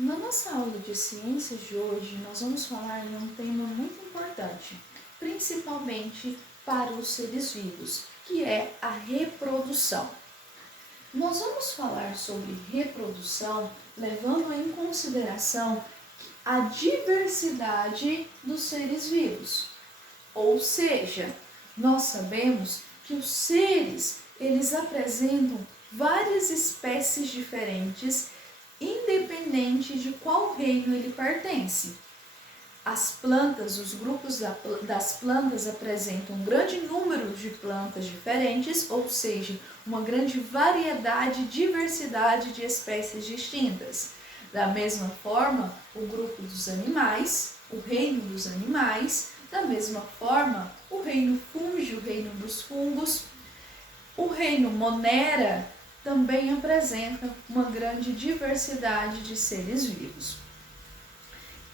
Na nossa aula de ciências de hoje, nós vamos falar de um tema muito importante, principalmente para os seres vivos, que é a reprodução. Nós vamos falar sobre reprodução levando em consideração a diversidade dos seres vivos. Ou seja, nós sabemos que os seres, eles apresentam várias espécies diferentes, independente de qual reino ele pertence. As plantas, os grupos das plantas apresentam um grande número de plantas diferentes, ou seja, uma grande variedade, diversidade de espécies distintas. Da mesma forma, o grupo dos animais, o reino dos animais, da mesma forma, o reino fúngio, o reino dos fungos, o reino Monera também apresenta uma grande diversidade de seres vivos.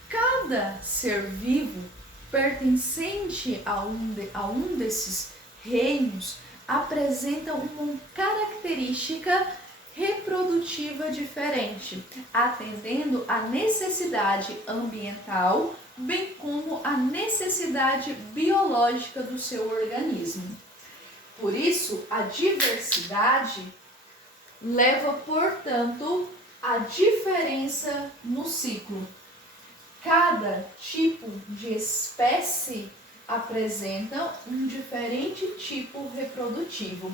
Cada ser vivo pertencente a um desses reinos apresenta uma característica reprodutiva diferente, atendendo à necessidade ambiental, bem como à necessidade biológica do seu organismo. Por isso, a diversidade leva, portanto, à diferença no ciclo. Cada tipo de espécie apresenta um diferente tipo reprodutivo.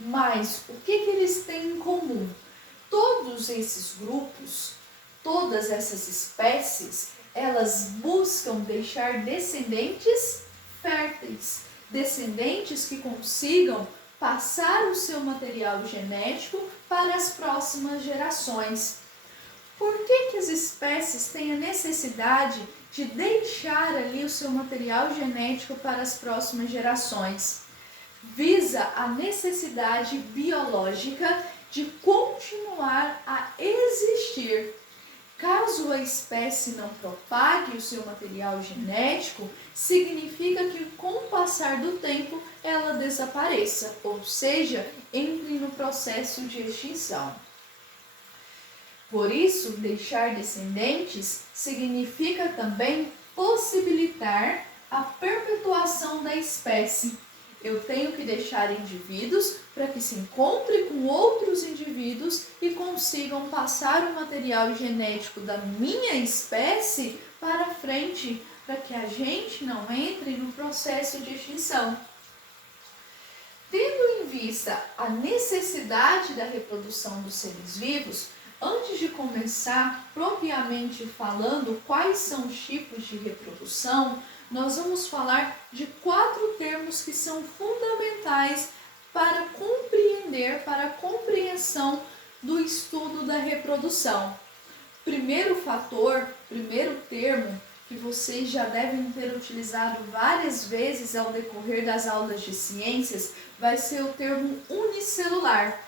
Mas o que eles têm em comum? Todos esses grupos, todas essas espécies, elas buscam deixar descendentes férteis, descendentes que consigam passar o seu material genético para as próximas gerações. Por que as espécies têm a necessidade de deixar ali o seu material genético para as próximas gerações? Visa a necessidade biológica de continuar a existir. Caso a espécie não propague o seu material genético, significa que com o passar do tempo ela desapareça, ou seja, entre no processo de extinção. Por isso, deixar descendentes significa também possibilitar a perpetuação da espécie. Eu tenho que deixar indivíduos para que se encontrem com outros indivíduos e consigam passar o material genético da minha espécie para frente, para que a gente não entre no processo de extinção. Tendo em vista a necessidade da reprodução dos seres vivos, antes de começar propriamente falando quais são os tipos de reprodução, nós vamos falar de 4 termos que são fundamentais para compreender, para a compreensão do estudo da reprodução. Primeiro fator, primeiro termo que vocês já devem ter utilizado várias vezes ao decorrer das aulas de ciências, vai ser o termo unicelular.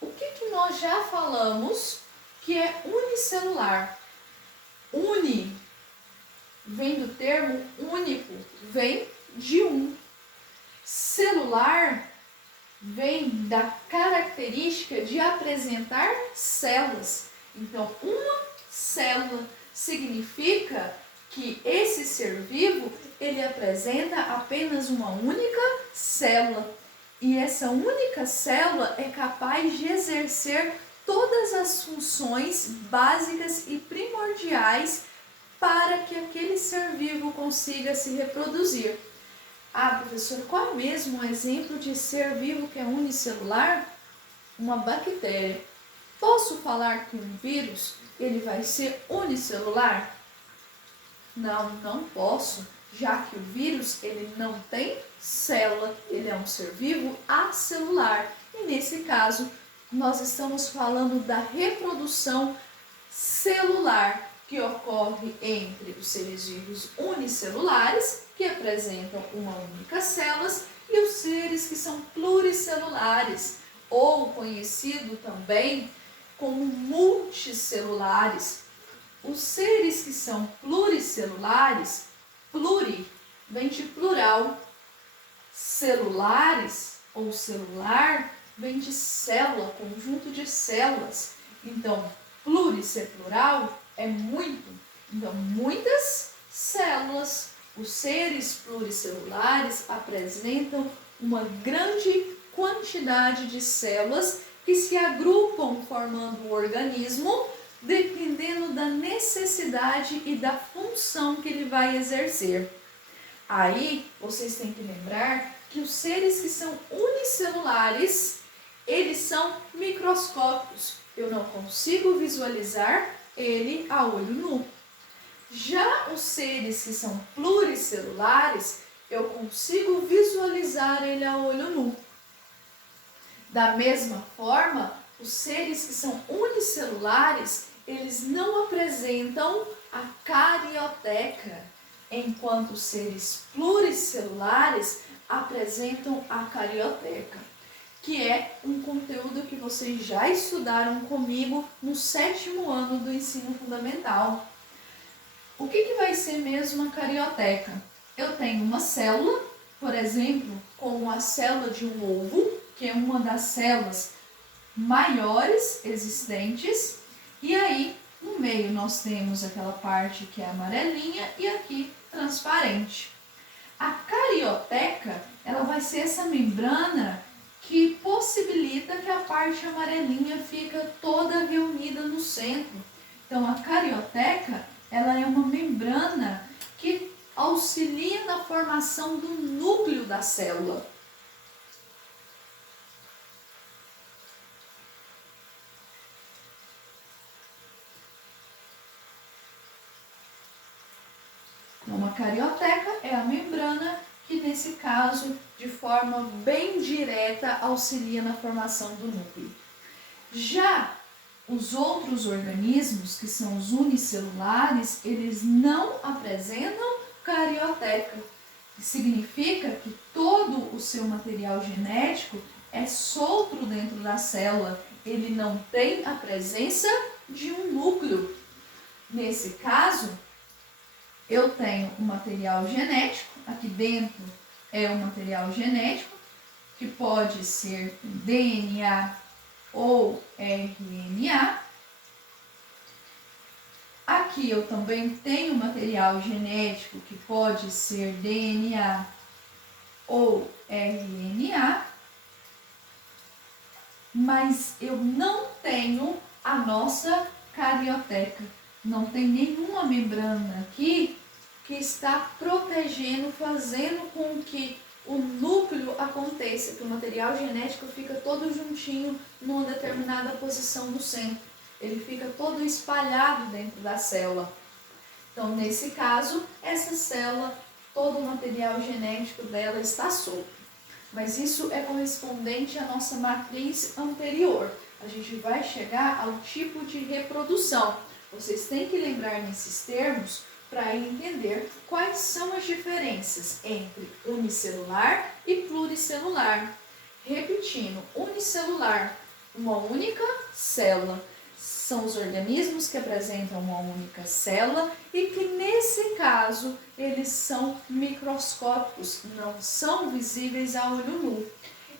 O que nós já falamos que é unicelular? Uni vem do termo único, vem de um. Celular vem da característica de apresentar células. Então, uma célula significa que esse ser vivo, ele apresenta apenas uma única célula. E essa única célula é capaz de exercer todas as funções básicas e primordiais para que aquele ser vivo consiga se reproduzir. Ah, professora, qual é mesmo um exemplo de ser vivo que é unicelular? Uma bactéria. Posso falar que um vírus ele vai ser unicelular? Não posso, já que o vírus ele não tem célula, ele é um ser vivo acelular. E nesse caso, nós estamos falando da reprodução celular, que ocorre entre os seres vivos unicelulares, que apresentam uma única célula, e os seres que são pluricelulares, ou conhecido também como multicelulares. Os seres que são pluricelulares, pluri vem de plural, celulares ou celular vem de célula, conjunto de células. Então, Plurice plural é muito. Então, muitas células, os seres pluricelulares apresentam uma grande quantidade de células que se agrupam formando o organismo, dependendo da necessidade e da função que ele vai exercer. Aí, vocês têm que lembrar que os seres que são unicelulares, eles são microscópicos. Eu não consigo visualizar ele a olho nu. Já os seres que são pluricelulares, eu consigo visualizar ele a olho nu. Da mesma forma, os seres que são unicelulares, eles não apresentam a carioteca, enquanto os seres pluricelulares apresentam a carioteca, que é um conteúdo que vocês já estudaram comigo no 7º ano do ensino fundamental. O que vai ser mesmo a carioteca? Eu tenho uma célula, por exemplo, como a célula de um ovo, que é uma das células maiores existentes, e aí no meio nós temos aquela parte que é amarelinha e aqui transparente. A carioteca, ela vai ser essa membrana que possibilita que a parte amarelinha fica toda reunida no centro. Então a carioteca, ela é uma membrana que auxilia na formação do núcleo da célula. Então, a carioteca é a membrana que, nesse caso, de forma bem direta, auxilia na formação do núcleo. Já os outros organismos, que são os unicelulares, eles não apresentam carioteca. Significa que todo o seu material genético é solto dentro da célula. Ele não tem a presença de um núcleo. Nesse caso, eu tenho um material genético, aqui dentro é um material genético, que pode ser DNA ou RNA. Aqui eu também tenho material genético que pode ser DNA ou RNA, mas eu não tenho a nossa carioteca. Não tem nenhuma membrana aqui que está protegendo, fazendo com que o núcleo aconteça, que o material genético fica todo juntinho numa determinada posição no centro. Ele fica todo espalhado dentro da célula. Então, nesse caso, essa célula, todo o material genético dela está solto. Mas isso é correspondente à nossa matriz anterior. A gente vai chegar ao tipo de reprodução. Vocês têm que lembrar nesses termos para entender quais são as diferenças entre unicelular e pluricelular. Repetindo, unicelular, uma única célula. São os organismos que apresentam uma única célula e que, nesse caso, eles são microscópicos, não são visíveis a olho nu.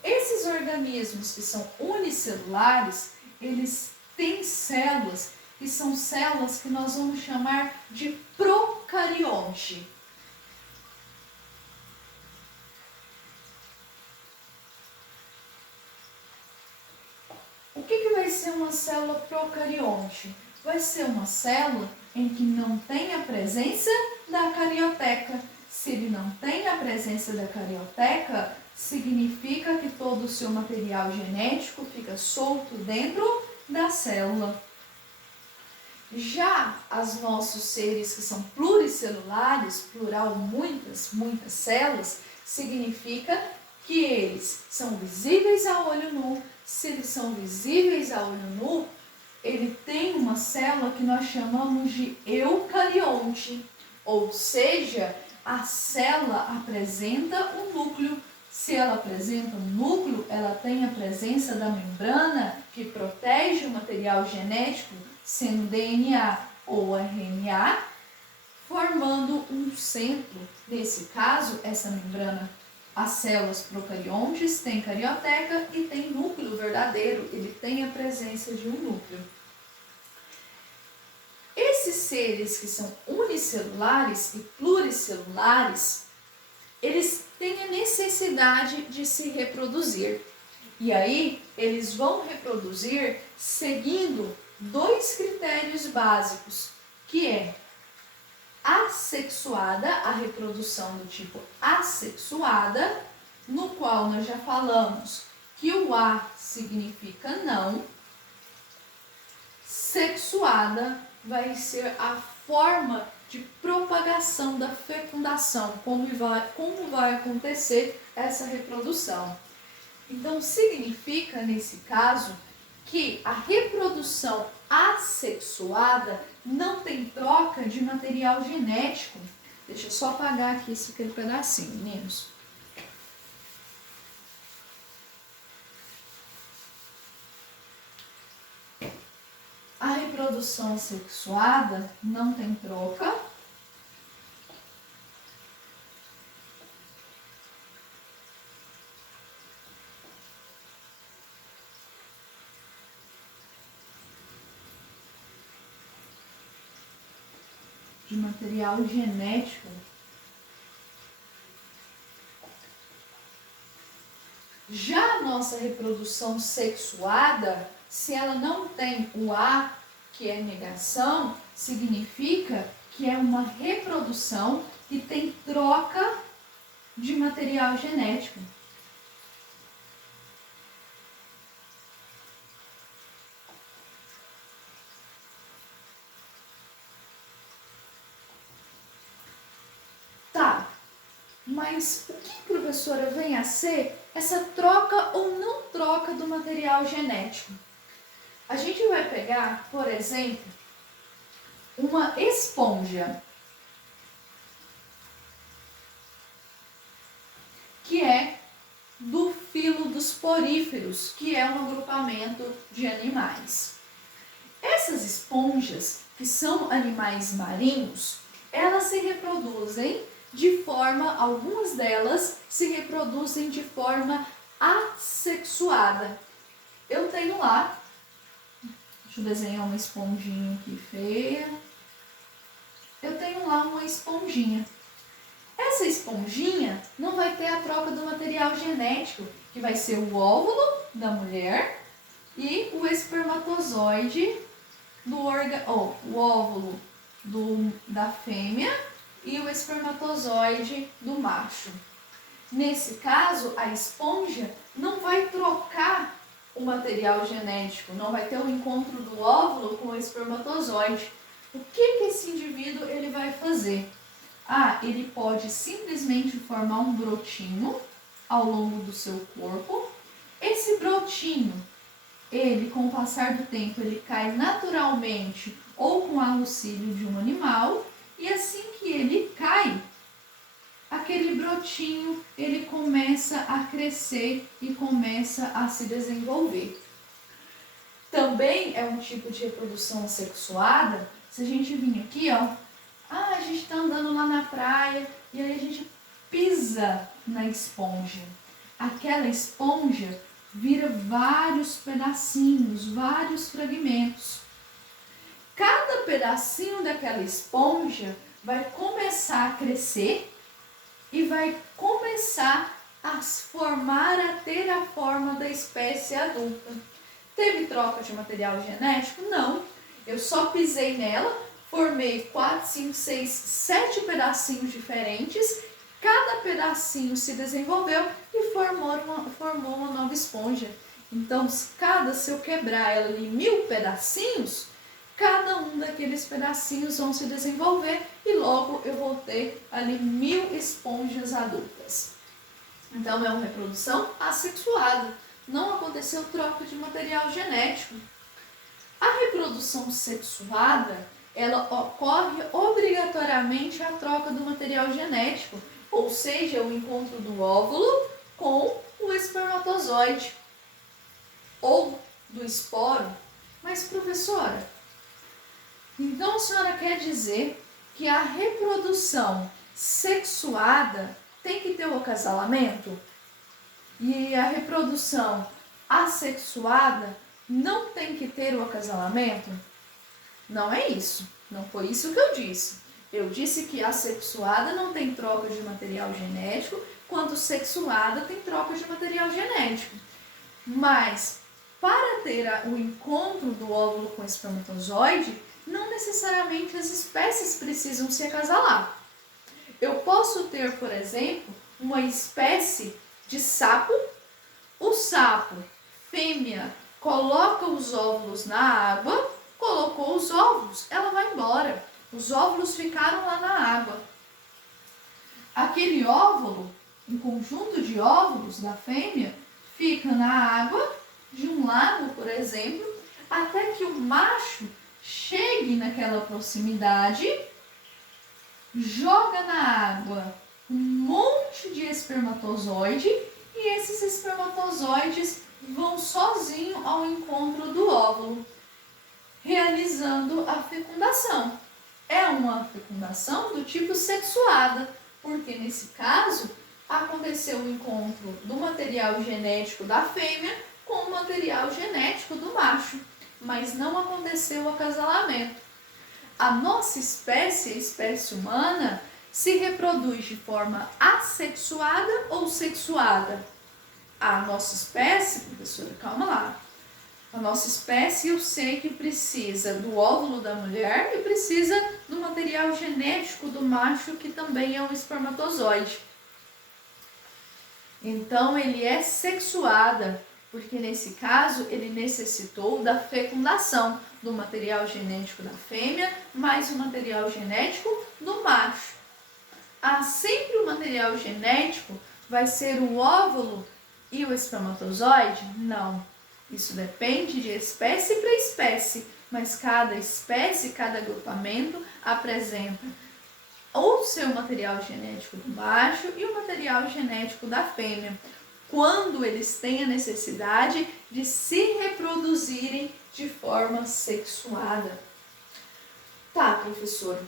Esses organismos que são unicelulares, eles têm células que são células que nós vamos chamar de procarionte. O que vai ser uma célula procarionte? Vai ser uma célula em que não tem a presença da carioteca. Se ele não tem a presença da carioteca, significa que todo o seu material genético fica solto dentro da célula. Já os nossos seres que são pluricelulares, plural muitas células, significa que eles são visíveis a olho nu. Se eles são visíveis a olho nu, ele tem uma célula que nós chamamos de eucarionte, ou seja, a célula apresenta um núcleo. Se ela apresenta um núcleo, ela tem a presença da membrana que protege o material genético, sendo DNA ou RNA, formando um centro. Nesse caso, essa membrana, as células procariontes têm carioteca e tem núcleo verdadeiro, ele tem a presença de um núcleo. seres que são unicelulares e pluricelulares, eles têm a necessidade de se reproduzir. E aí, eles vão reproduzir seguindo dois critérios básicos, que é assexuada, a reprodução do tipo assexuada, no qual nós já falamos que o A significa não. Sexuada vai ser a forma de propagação da fecundação, como vai acontecer essa reprodução. Então, significa, nesse caso, que a reprodução assexuada não tem troca de material genético. Deixa eu só apagar aqui aquele pedacinho, meninos. A reprodução sexuada não tem troca de material genético. Já a nossa reprodução sexuada, se ela não tem o A, que é negação, significa que é uma reprodução que tem troca de material genético. Tá, mas o que, professora, vem a ser essa troca ou não troca do material genético? A gente vai pegar, por exemplo, uma esponja, que é do filo dos poríferos, que é um agrupamento de animais. Essas esponjas, que são animais marinhos, elas se reproduzem de forma, algumas delas se reproduzem de forma assexuada. Eu tenho lá, deixa eu desenhar uma esponjinha aqui feia. Eu tenho lá uma esponjinha. Essa esponjinha não vai ter a troca do material genético, que vai ser o óvulo da mulher e o espermatozoide o óvulo da fêmea e o espermatozoide do macho. Nesse caso, a esponja não vai trocar o material genético, não vai ter o encontro do óvulo com o espermatozoide. O que esse indivíduo ele vai fazer? Ele pode simplesmente formar um brotinho ao longo do seu corpo. Esse brotinho, ele com o passar do tempo, ele cai naturalmente ou com auxílio de um animal, e assim que ele cai, aquele brotinho, ele começa a crescer e começa a se desenvolver. Também é um tipo de reprodução assexuada. Se a gente vir aqui, a gente está andando lá na praia e aí a gente pisa na esponja. Aquela esponja vira vários pedacinhos, vários fragmentos. Cada pedacinho daquela esponja vai começar a crescer e vai começar a formar, a ter a forma da espécie adulta. Teve troca de material genético? Não. Eu só pisei nela, formei 4, 5, 6, 7 pedacinhos diferentes. Cada pedacinho se desenvolveu e formou uma nova esponja. Então, se eu quebrar ela em 1000 pedacinhos, cada um daqueles pedacinhos vão se desenvolver e logo eu vou ter ali 1000 esponjas adultas. Então, é uma reprodução assexuada. Não aconteceu troca de material genético. A reprodução sexuada, ela ocorre obrigatoriamente a troca do material genético, ou seja, o encontro do óvulo com o espermatozoide ou do esporo. Mas, professora, então a senhora quer dizer que a reprodução sexuada tem que ter o acasalamento? E a reprodução assexuada não tem que ter o acasalamento? Não é isso. Não foi isso que eu disse. Eu disse que a sexuada não tem troca de material genético, quanto sexuada tem troca de material genético. Mas, para ter o encontro do óvulo com o espermatozoide, não necessariamente as espécies precisam se acasalar. Eu posso ter, por exemplo, uma espécie de sapo. O sapo, fêmea, coloca os óvulos na água, colocou os óvulos, ela vai embora. Os óvulos ficaram lá na água. Aquele óvulo, um conjunto de óvulos da fêmea, fica na água de um lago, por exemplo, até que o macho chegue naquela proximidade, joga na água um monte de espermatozoide e esses espermatozoides vão sozinho ao encontro do óvulo, realizando a fecundação. É uma fecundação do tipo sexuada, porque nesse caso aconteceu o encontro do material genético da fêmea com o material genético do macho, mas não aconteceu o acasalamento. A nossa espécie, a espécie humana, se reproduz de forma assexuada ou sexuada? A nossa espécie, professora, calma lá. A nossa espécie, eu sei que precisa do óvulo da mulher e precisa do material genético do macho, que também é um espermatozoide. Então, ele é sexuada, porque nesse caso ele necessitou da fecundação do material genético da fêmea mais o material genético do macho. Sempre o material genético vai ser o óvulo e o espermatozoide? Não. Isso depende de espécie para espécie, mas cada espécie, cada agrupamento apresenta o seu material genético do macho e o material genético da fêmea, quando eles têm a necessidade de se reproduzirem de forma sexuada. Tá, professora,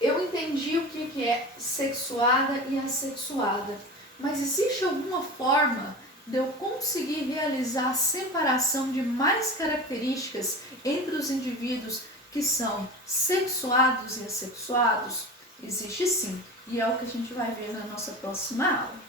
eu entendi o que é sexuada e assexuada, mas existe alguma forma de eu conseguir realizar a separação de mais características entre os indivíduos que são sexuados e assexuados? Existe sim, e é o que a gente vai ver na nossa próxima aula.